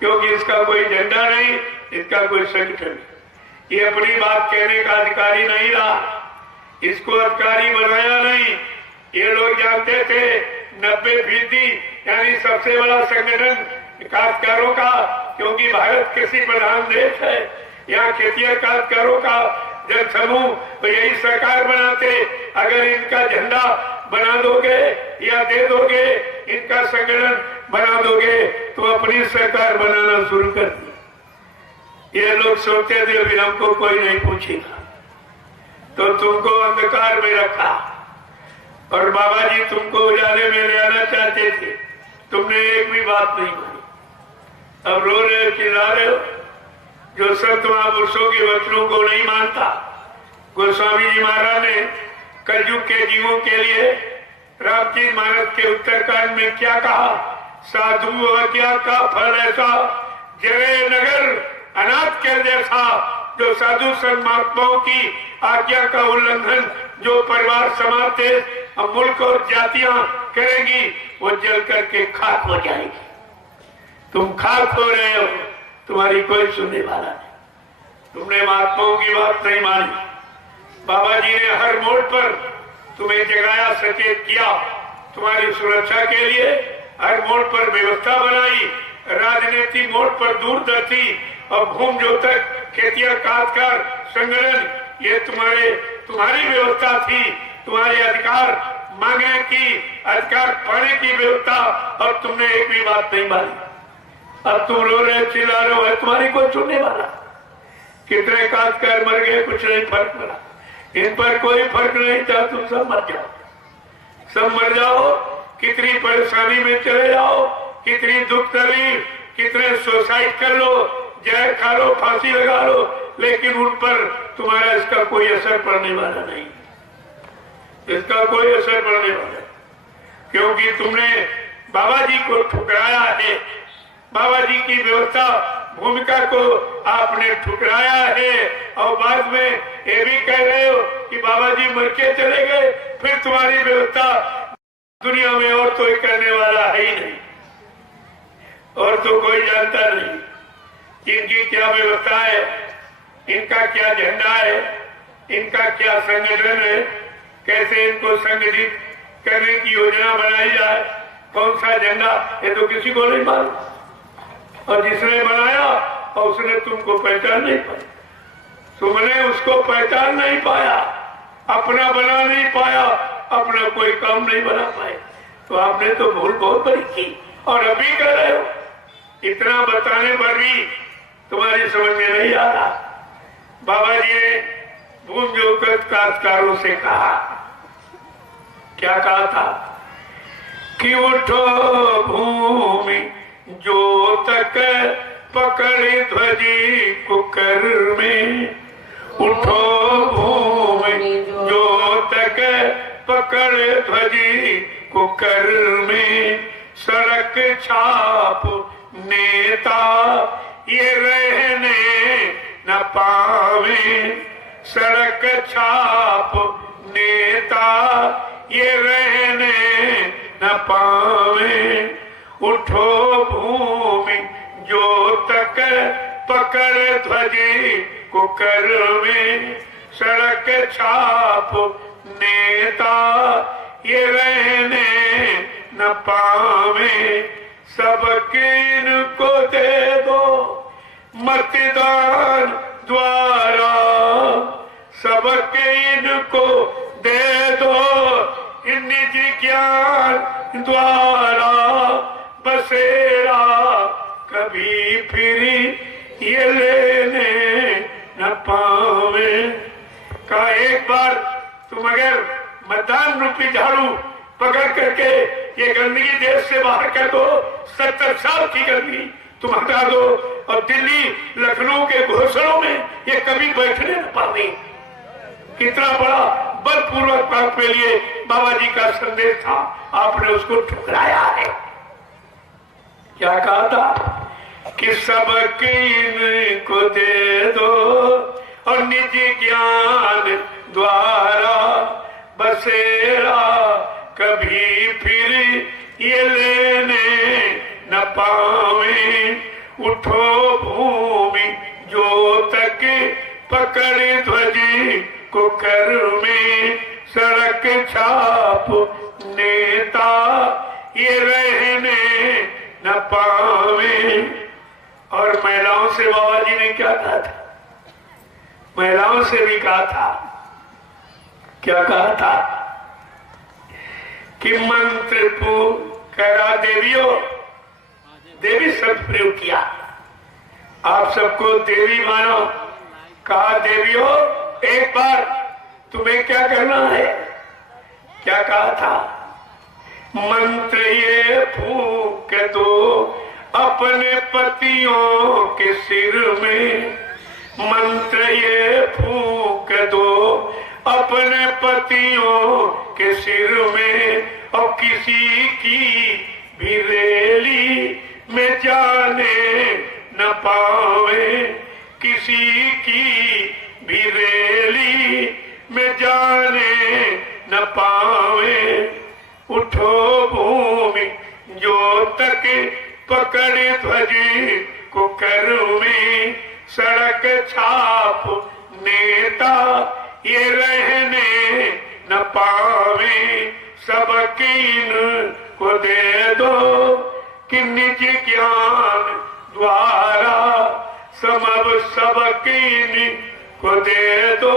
क्योंकि इसका कोई झंडा नहीं, इसका कोई संगठन नहीं। ये अपनी बात कहने का अधिकारी नहीं रहा, इसको अधिकारी बनाया नहीं। ये लोग जानते थे 90% यानी सबसे बड़ा संगठन काश्तकारों का, क्योंकि भारत कृषि प्रधान देश है, यहाँ खेतिहर काश्तकारों का जन समूह तो यही सरकार बनाते। अगर इनका झंडा बना दोगे या दे दोगे, इनका संगठन बना दोगे तो अपनी सरकार बनाना शुरू कर दी। ये लोग सोचते थे अभी हमको कोई नहीं पूछेगा, तो तुमको अंधकार में रखा और बाबा जी तुमको उजाले में ले आना चाहते थे, तुमने एक भी बात नहीं मानी। अब रो रहे हो, चिल्ला रहे हो। जो संत महापुरुषों के वचनों को नहीं मानता, गोस्वामी जी महाराज ने कलयुग के जीवों के लिए रामचरित मानस के उत्तरकांड में क्या कहा, साधु अवज्ञा का फल ऐसा, जरे नगर अनाथ कर जैसा। जो साधु संत महात्माओं की आज्ञा का उल्लंघन जो परिवार समाज देश और मुल्क और जातियां करेंगी, वो जल करके खाक हो जाएगी। तुम खाक हो रहे हो, तुम्हारी कोई सुनने वाला नहीं। तुमने महात्माओं की बात नहीं मानी। बाबा जी ने हर मोड़ पर तुम्हें जगाया, सचेत किया, तुम्हारी सुरक्षा के लिए हर मोड़ पर व्यवस्था बनाई। राजनीतिक मोड़ पर दूरदर्शी और भूम जो तक खेतिहर काश्तकार संगठन, ये तुम्हारी व्यवस्था थी। तुम्हारे अधिकार मांगने की, अधिकार पाने की व्यवस्था, और तुमने एक भी बात नहीं मानी। अब तुम रो रहे, चिल्ला रहे हो, तुम्हारी कोई सुनने वाला। कितने काश्तकार मर गए, कुछ नहीं फर्क पड़ा। इन पर कोई फर्क नहीं था, तुम सब मर जाओ, सब मर जाओ। कितनी परेशानी में चले जाओ, कितनी दुख तकलीफ, कितने सुसाइड कर लो, जहर खा लो, फांसी लगा लो, लेकिन उन पर तुम्हारा इसका कोई असर पड़ने वाला नहीं, इसका कोई असर पड़ने वाला, क्योंकि तुमने बाबा जी को ठुकराया है। बाबा जी की व्यवस्था भूमिका को आपने ठुकराया है, और बाद में ये भी कह रहे हो कि बाबा जी मर के चले गए, फिर तुम्हारी व्यवस्था दुनिया में और कोई करने वाला है ही नहीं, और तो कोई जानता नहीं इनकी क्या व्यवस्था है, इनका क्या झंडा है, इनका क्या संगठन है, कैसे इनको संगठित करने की योजना बनाई जाए, कौन सा झंडा, ये तो किसी को नहीं मालूम। और जिसने बनाया और उसने तुमको पहचान नहीं पाया, तुमने उसको पहचान नहीं पाया, अपना बना नहीं पाया, अपना कोई काम नहीं बना पाए, तो आपने तो भूल बहुत बड़ी की, और अभी कर रहे हो। इतना बताने पर भी तुम्हारी समझ में नहीं आ रहा। बाबा जी ने भूम जोगत काश्तकारों से कहा, क्या कहा था कि उठो भूमि जो तक पकड़े ध्वजी कुकर में, उठो भूमि जो तक पकड़े ध्वजी कुकर में, सड़क छाप नेता ये रहने न पावे, सड़क छाप नेता ये रहने न पावे, उठो भूमि जो तक पकड़ ध्वजी कुकर में, सड़क छाप नेता ये रहने न पावे, सबके इनको दे दो मतदान द्वारा, सबके इनको दे दो निजी ज्ञान द्वारा, बसेरा कभी फिर ये लेने न पावे। का एक बार तुम अगर मतदान रूपी झाड़ू पकड़ करके ये गंदगी देश से बाहर कर दो, 70 साल की गंदगी तुम हटा दो, और दिल्ली लखनऊ के घोंसलों में ये कभी बैठने न पावे। कितना बड़ा बलपूर्वक बात के लिए बाबा जी का संदेश था, आपने उसको ठुकराया है। क्या कहा था कि सबके इनको दे दो और निजी ज्ञान द्वारा, बसेरा कभी फिर ये लेने न पावे, उठो भूमि जो तक पकड़ ध्वज को कर में सड़क छाप नेता ये रहने न पावे। और महिलाओं से बाबा जी ने क्या कहा था? महिलाओं से भी कहा था, क्या कहा था कि मंत्र करा देवियों, देवी शब्द प्रयोग किया, आप सबको देवी मानो, कहा देवियों एक बार तुम्हें क्या करना है? क्या कहा था? मंत्र ये फूंक दो अपने पतियों के सिर में, मंत्र ये फूंक दो अपने पतियों के सिर में, और किसी की भी रैली में जाने न पावे, किसी की भी रैली में जाने न पावे। उठो भूमि जो तक पकड़ ध्वज को कर में सड़क छाप नेता ये रहने न पावे। सब कीन को दे दो कि निज ज्ञान द्वारा, सब कीन को दे दो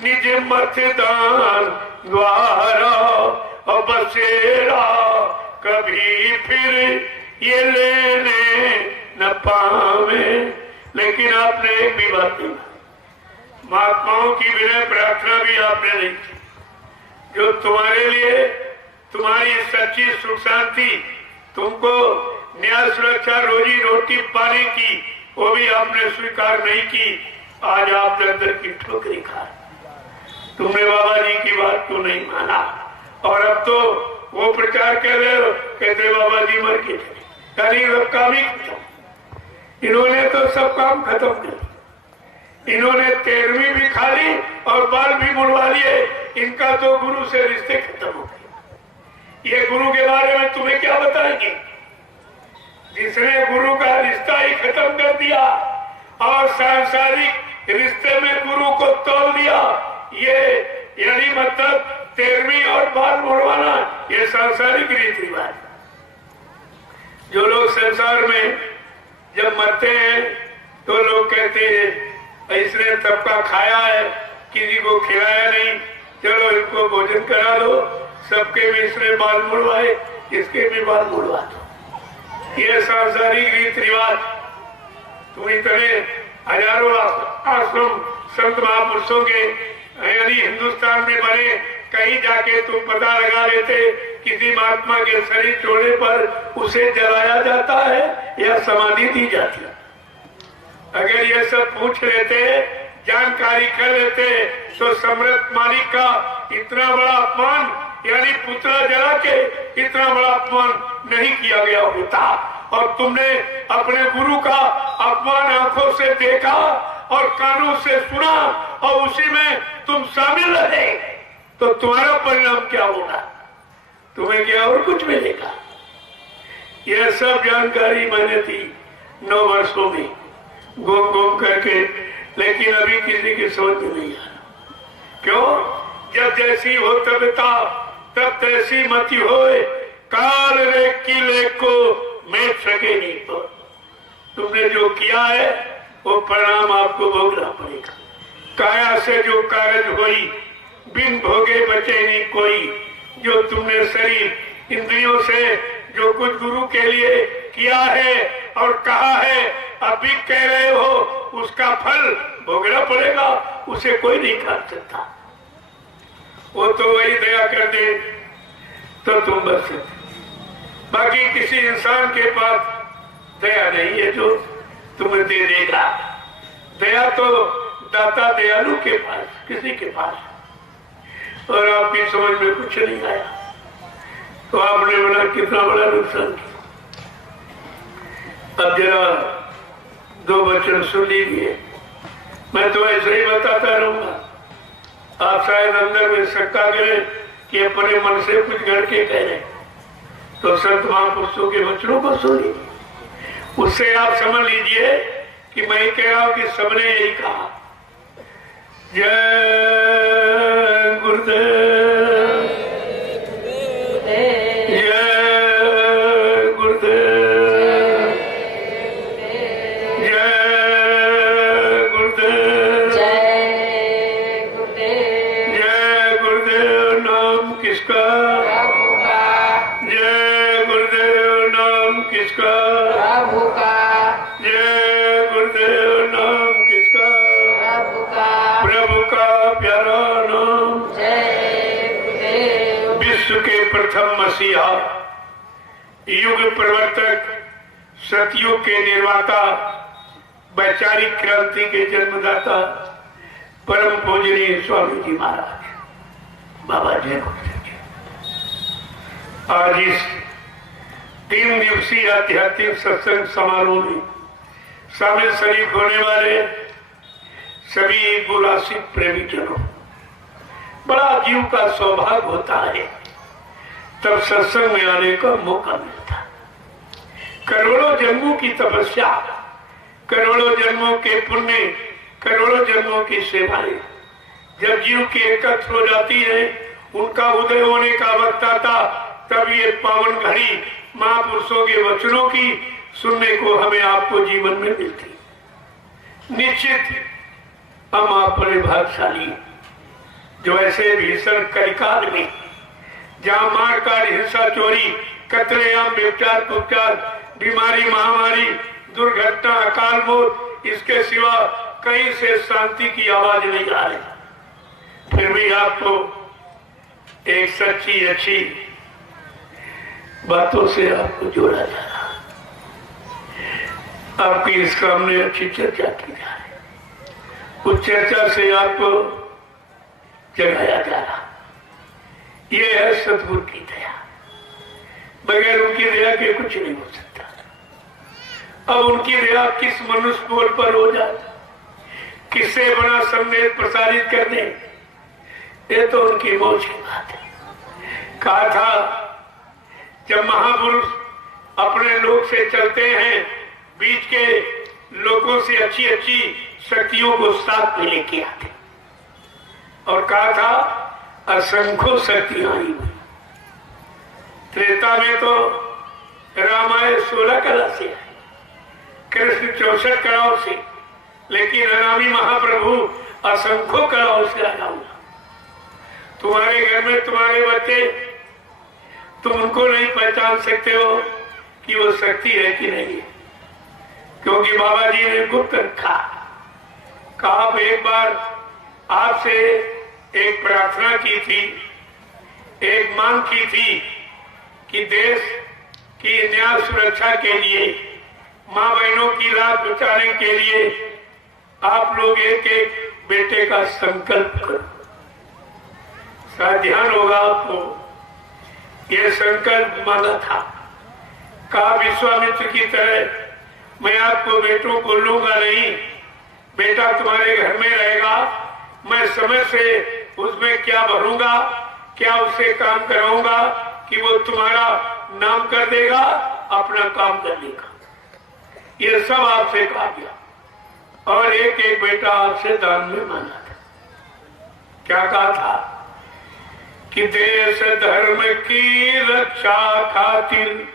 निज मतदान द्वारा, और बसेरा कभी फिर ये लेने न पावे। लेकिन आपने एक भी बात नहीं, महात्माओं की विनय प्रार्थना भी आपने नहीं की, जो तुम्हारे लिए तुम्हारी सच्ची सुख शांति, तुमको न्याय सुरक्षा रोजी रोटी पाने की, वो भी आपने स्वीकार नहीं की। आज आप अंदर की ठोकरी खा, तुमने बाबा जी की बात को नहीं माना, और अब तो वो प्रचार कर रहे हो, कहते बाबा जी मर के चले, यानी सब काम ही खत्म। इन्होंने तो सब काम खत्म कर, इन्होंने 13वीं भी खा ली और बाल भी मुड़वा लिए। इनका तो गुरु से रिश्ते खत्म हो गए। ये गुरु के बारे में तुम्हें क्या बताएंगे? जिसने गुरु का रिश्ता ही खत्म कर दिया और सांसारिक रिश्ते में गुरु को तोड़ दिया, ये यानी मतलब 13वीं और बाल मुड़वाना, ये सांसारिक रीति रिवाज। जो लोग संसार में जब मरते हैं तो लोग कहते हैं इसने सबका खाया है, किसी को खिलाया नहीं, चलो इनको भोजन करा दो, सबके भी इसने बाल मुड़वाए, इसके भी बाल मुड़वा दो। ये सांसारिक रीति रिवाज। तुम इतने हजारों आश्रम संत महापुरुषों के यानी हिंदुस्तान में बने, कहीं जाके तुम पता लगा लेते किसी महात्मा के शरीर छोड़ने पर उसे जलाया जाता है या समाधि दी जाती है। अगर ये सब पूछ लेते, जानकारी कर लेते, तो सम्राट मालिक का इतना बड़ा अपमान, यानी पुतला जला के इतना बड़ा अपमान नहीं किया गया होता। और तुमने अपने गुरु का अपमान आंखों से देखा और कानों से सुना और उसी में तुम शामिल रहे, तो तुम्हारा परिणाम क्या होगा? तुम्हें क्या और कुछ मिलेगा? यह सब जानकारी मैंने थी 9 वर्षों में घूम घूम करके, लेकिन अभी किसी की समझ में नहीं आया। क्यों? जब जैसी हो तबता तब तैसी मति होए, काल रे किले को मैं सके नहीं। तो तुमने जो किया है वो परिणाम आपको भोगना पड़ेगा। काया से जो कारज हुई, बिन भोगे बचे नहीं कोई। जो तुमने शरीर इंद्रियों से जो कुछ गुरु के लिए किया है और कहा है, अभी कह रहे हो, उसका फल भोगना पड़ेगा, उसे कोई नहीं काट सकता। वो तो वही दया कर दे तो तुम बच सकते, बाकी किसी इंसान के पास दया नहीं है जो तुम्हें दे देगा। दया तो दाता दयालु के पास, किसी के पास। और आपकी समझ में कुछ नहीं आया तो आपने बोला कितना बड़ा नुकसान किया। अब जरा 2 वचन सुन लीजिए, मैं तो ऐसे ही बताता रहूंगा। आप शायद अंदर में शंका करें कि अपने मन से कुछ गढ़ के कह रहे, तो संत महापुरुषों के वचनों को सुन लीजिए। उससे आप समझ लीजिए कि मैं कह रहा हूं कि सबने यही कहा, जय गुरुदेव, जय गुरुदेव, जय गुरुदेव, जय गुरुदेव। नाम किसका? जय गुरुदेव। नाम किसका? जय गुरुदेव। नाम किसका? प्रभु का प्यारा नाम। विश्व के प्रथम मसीहा, युग प्रवर्तक, सतयुग के निर्माता, वैचारिक क्रांति के जन्मदाता, परम पूजनीय स्वामी जी महाराज बाबा जय गुरुदेव जी आज इस 3 दिवसीय आध्यात्मिक सत्संग समारोह में शामिल शरीक होने वाले सभी गुरुआशिक प्रेमी जनों, बड़ा जीव का सौभाग्य होता है तब सत्संग में आने का मौका मिलता। करोड़ों जन्मों की तपस्या, करोड़ों जन्मों के पुण्य, करोड़ों जन्मों की सेवाएं जब जीव की एकत्र हो जाती है, उनका उदय होने का वक्त आता, तब ये पावन घड़ी महापुरुषों के वचनों की सुनने को हमें आपको जीवन में मिलती। निश्चित हम आप बड़े भाग्यशाली जो ऐसे भीषण कलिकाल में जहाँ मारकाट, हिंसा, चोरी, कत्लेआम, व्यभिचार, कुचार, बीमारी, महामारी, दुर्घटना, अकाल मौत, इसके सिवा कहीं से शांति की आवाज नहीं आ रही, फिर भी आपको एक सच्ची अच्छी बातों से आपको जोड़ा जा रहा, आपकी इस काम में अच्छी चर्चा की जा रही, उस चर्चा से आपको जगाया जा रहा। ये है सतगुरु की दया, बगैर उनकी दया के कुछ नहीं हो सकता। अब उनकी दया किस मनुष्य बोल पर हो जाए, किससे बड़ा संदेश प्रसारित कर दे, ये तो उनकी मौज की बात है। कहा था जब महापुरुष अपने लोक से चलते हैं, बीच के लोगों से अच्छी अच्छी शक्तियों को साथ में लेके आते, और कहा था असंख्य शक्तियां आई हुई। त्रेता में तो रामायण 16 कला से है, कृष्ण 64 कलाओं से, लेकिन अनामी महाप्रभु असंख्य कलाओं से आया हुआ। तुम्हारे घर में तुम्हारे बच्चे, तुम उनको नहीं पहचान सकते हो कि वो शक्ति है कि नहीं है, क्योंकि बाबा जी ने गुप्त रखा। कहा एक बार आपसे एक प्रार्थना की थी, एक मांग की थी कि देश की न्याय सुरक्षा के लिए, माँ बहनों की लाज बचाने के लिए आप लोग एक एक बेटे का संकल्प करो। शायद ध्यान होगा आपको, ये संकल्प माना था। कहा विश्वामित्र की तरह मैं आपको बेटों को लूंगा नहीं, बेटा तुम्हारे घर में रहेगा, मैं समय से उसमें क्या भरूंगा, क्या उससे काम कराऊंगा कि वो तुम्हारा नाम कर देगा, अपना काम कर लेगा। ये सब आपसे कहा गया, और एक एक बेटा आपसे दान में मांगा था। क्या कहा था कि देश धर्म की रक्षा खातिर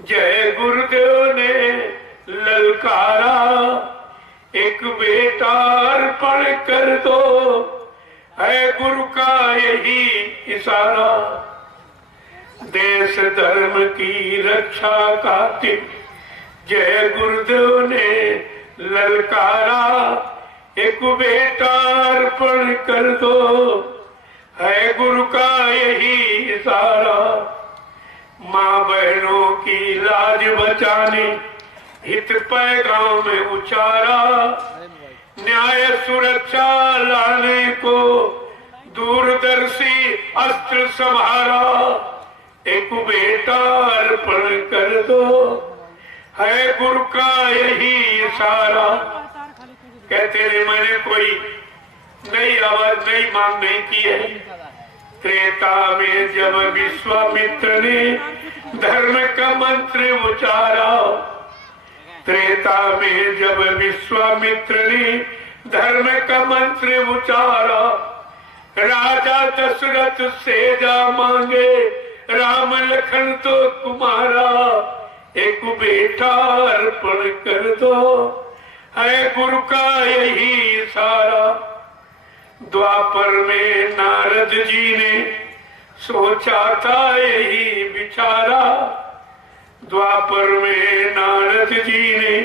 जय गुरुदेव ने ललकारा, एक बेटा अर्पण कर दो, है गुरु का यही इशारा। देश धर्म की रक्षा खातिर जय गुरुदेव ने ललकारा, एक बेटा अर्पण कर दो, है गुरु का यही इशारा। माँ बहनों की लाज बचाने हित पैगाम में उचारा, न्याय सुरक्षा लाने को दूरदर्शी अस्त्र संहारा, एक बेटा अर्पण कर दो, है गुरु का यही इशारा। कहते हैं मैंने कोई नई आवाज, नई मांग नहीं की है। त्रेता में जब विश्वामित्र ने धर्म का मंत्र उचारा, त्रेता में जब विश्वामित्र ने धर्म का मंत्र उचारा, राजा दशरथ से जा मांगे राम लखन तो तुम्हारा, एक बेटा अर्पण कर दो है गुरु का यही इशारा। द्वापर में नारद जी ने सोचा था यही विचारा, द्वापर में नारद जी ने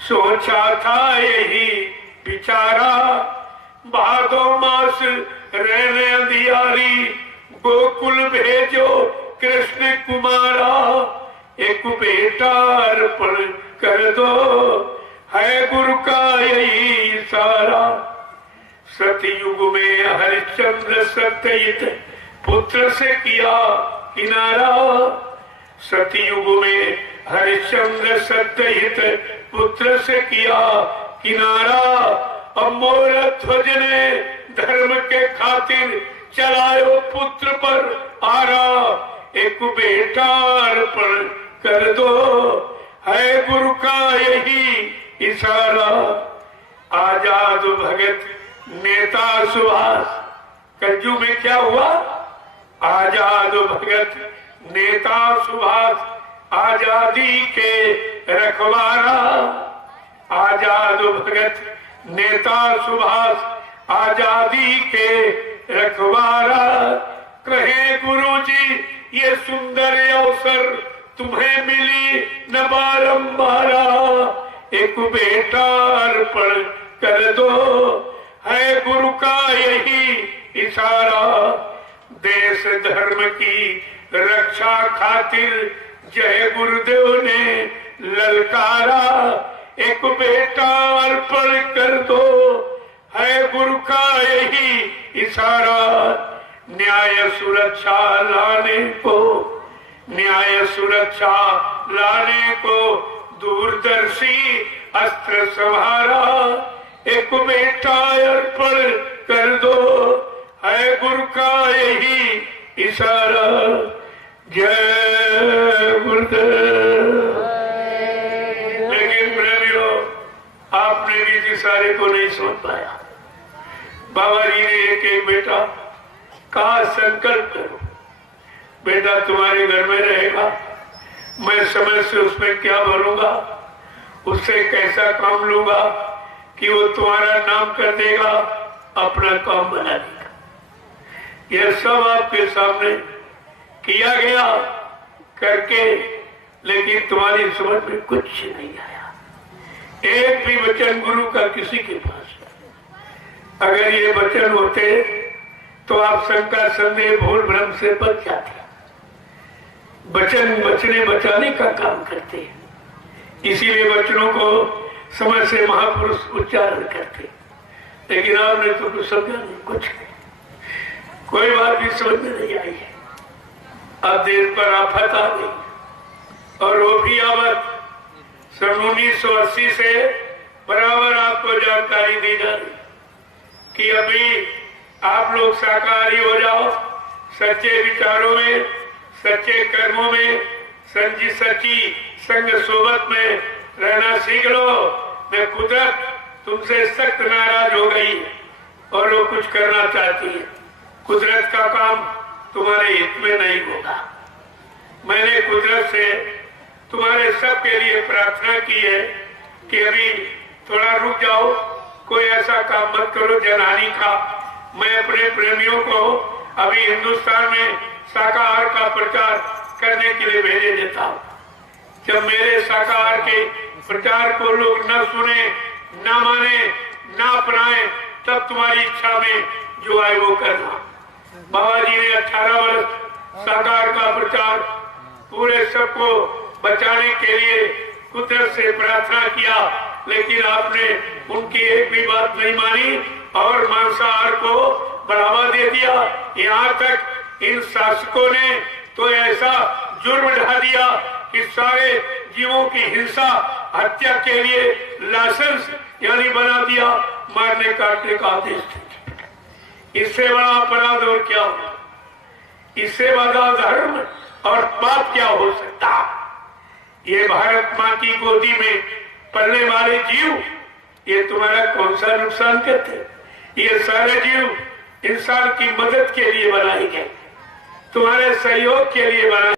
सोचा था यही विचारा। भादो मास रहने अंधियारी, गोकुल भेजो कृष्ण कुमारा, एक बेटा अर्पण कर दो है गुरु का यही इशारा। सतयुग में हरिश्चंद्र सत्यजित पुत्र से किया किनारा, सतयुग में हरिश्चंद्र सत्यजित पुत्र से किया किनारा। अब मोर ध्वज ने धर्म के खातिर चलायो पुत्र पर आरा, एक बेटा अर्पण कर दो है गुरु का यही इशारा। आजाद भगत नेता सुभाष, कलयुग में क्या हुआ? आजाद भगत नेता सुभाष आजादी के रखवारा, आजाद भगत नेता सुभाष आजादी के रखवारा। कहे गुरुजी ये सुंदर अवसर तुम्हें मिली न बारंबारा, एक बेटा अर्पण कर दो है गुरु का यही इशारा। देश धर्म की रक्षा खातिर जय गुरुदेव ने ललकारा, एक बेटा अर्पण कर दो है गुरु का यही इशारा। न्याय सुरक्षा लाने को, न्याय सुरक्षा लाने को दूरदर्शी अस्त्र संहारा, एक बेटा अर्पण कर दो है गुरु का यही इशारा। जय गुरुदेव। लेकिन प्रेमियों, आपने भी इस सारे को नहीं समझ पाया। बाबा जी ने एक एक बेटा कहा संकल्प करो, बेटा तुम्हारे घर में रहेगा, मैं समय से उसमें क्या भरूंगा, उससे कैसा काम लूंगा कि वो तुम्हारा नाम कर देगा, अपना काम बना देगा। यह सब आपके सामने किया गया करके, लेकिन तुम्हारी समझ में कुछ नहीं आया। एक भी वचन गुरु का किसी के पास नहीं। अगर ये वचन होते तो आप शंका संदेह भूल भ्रम से बच जाते। वचन बचने बचाने का काम करते हैं, इसीलिए वचनों को समय से महापुरुष उच्चारण करते। लेकिन आपने तो कुछ समझा नहीं, कुछ नहीं, कोई बात भी समझ में नहीं आई है। अब देश पर आफत आ गई, और वो भी आफत सन 1980 से बराबर आपको जानकारी दी जा रही कि अभी आप लोग शाकाहारी हो जाओ, सच्चे विचारों में, सच्चे कर्मों में, सच्ची संग सोबत में रहना सीख लो। मैं कुदरत तुमसे सख्त नाराज हो गई और वो कुछ करना चाहती है। कुदरत का काम तुम्हारे हित में नहीं होगा। मैंने कुदरत से तुम्हारे सब के लिए प्रार्थना की है कि अभी थोड़ा रुक जाओ, कोई ऐसा काम मत करो जनहानि का। मैं अपने प्रेमियों को अभी हिंदुस्तान में शाकाहार का प्रचार करने के लिए भेजे देता हूँ। जब मेरे शाकाहार के प्रचार को लोग न सुने, न माने, न अपनाए, तब तुम्हारी इच्छा में जो आए वो करना। बाबा जी ने 18 वर्ष शाकाहार का प्रचार पूरे सबको बचाने के लिए कुदरत से प्रार्थना किया, लेकिन आपने उनकी एक भी बात नहीं मानी और मांसाहार को बढ़ावा दे दिया। यहाँ तक इन शासकों ने तो ऐसा जुर्म ढा दिया कि सारे जीवों की हिंसा हत्या के लिए लाइसेंस यानी बना दिया, मारने काटने का आदेश। इससे बड़ा अपराध और क्या हो, इससे बड़ा धर्म और पाप क्या हो सकता। ये भारत माँ की गोदी में पलने वाले जीव ये तुम्हारा कौन सा नुकसान करते? ये सारे जीव इंसान की मदद के लिए बनाए गए, तुम्हारे सहयोग के लिए बनाए